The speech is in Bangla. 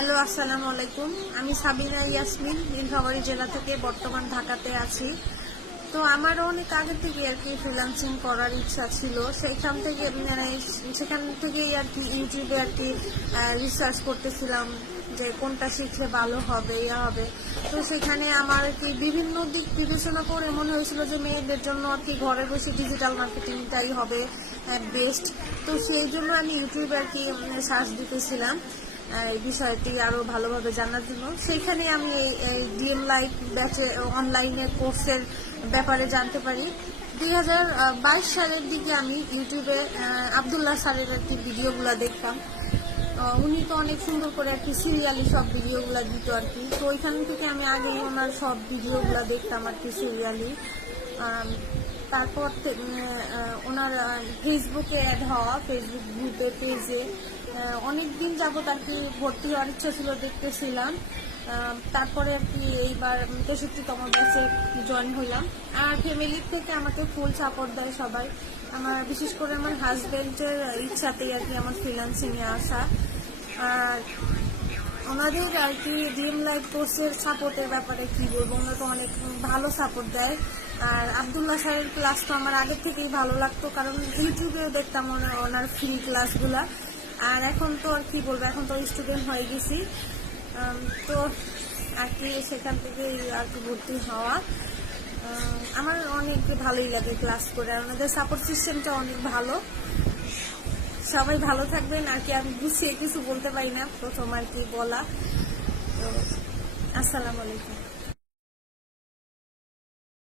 হ্যালো, আসসালামু আলাইকুম। আমি সাবিনা ইয়াসমিন, নীলফামারী জেলা থেকে বর্তমান ঢাকাতে আছি। তো আমারও অনেক আগে থেকে আর কি ফ্রিলান্সিং করার ইচ্ছা ছিল। সেইখান থেকে মানে সেখান থেকেই আর কি ইউটিউবে আর কি রিসার্চ করতেছিলাম যে কোনটা শিখলে ভালো হবে, ইয়া হবে। তো সেখানে আমার কি বিভিন্ন দিক বিবেচনা করে মনে হয়েছিল যে মেয়েদের জন্য আর কি ঘরে বসে ডিজিটাল মার্কেটিংটাই হবে বেস্ট তো সেই জন্য আমি ইউটিউবে আর কি সার্চ দিতেছিলাম। এই বিষয়টি আরও ভালোভাবে জানার জন্য। সেখানে আমি এই ডিএম লাইফ ব্যাচে, অনলাইনে কোর্সের ব্যাপারে জানতে পারি। দুই হাজার বাইশ সালের দিকে আমি ইউটিউবে আবদুল্লাহ স্যারের একটি ভিডিওগুলো দেখতাম। উনি তো অনেক সুন্দর করে কি সিরিয়ালি সব ভিডিওগুলো দিত আর কি। তো ওইখান থেকে আমি আগেই ওনার সব ভিডিওগুলো দেখতাম আর কি সিরিয়ালি। তারপর ওনার ফেসবুকে অ্যাড হওয়া ফেসবুক গ্রুপে পেজে অনেক দিন যাবত আর কি ভর্তি হওয়ার ইচ্ছা ছিল, দেখতেছিলাম। তারপরে আর কি এইবার তেষট্টিতম ব্যাচে জয়েন হইলাম আর ফ্যামিলির থেকে আমাকে ফুল সাপোর্ট দেয় সবাই। আমার, বিশেষ করে আমার হাজবেন্ডের ইচ্ছাতেই আর কি আমার ফ্রিলান্সিং এ আসা। আর ওনাদের আর কি ড্রিম লাইফ কোর্সের সাপোর্টের ব্যাপারে কি বলব? ওনারা তো অনেক ভালো সাপোর্ট দেয়। আর আবদুল্লাহ স্যারের ক্লাস তো আমার আগে থেকেই ভালো লাগতো, কারণ ইউটিউবেও দেখতাম ওনার ফ্রি ক্লাসগুলা আর এখন তো আর কি বলব, এখন তো স্টুডেন্ট হয়ে গেছি। তো আর কি সেখান থেকে আর কি ভর্তি হওয়া। আমার অনেক ভালোই লাগে ক্লাস করে। আর ওনাদের সাপোর্ট সিস্টেমটা অনেক ভালো। সবাই ভালো থাকবেন। আর কি আমি গুছিয়ে কিছু বলতে পারি না, প্রথম আর কি বলা। তো, আসসালামু আলাইকুম।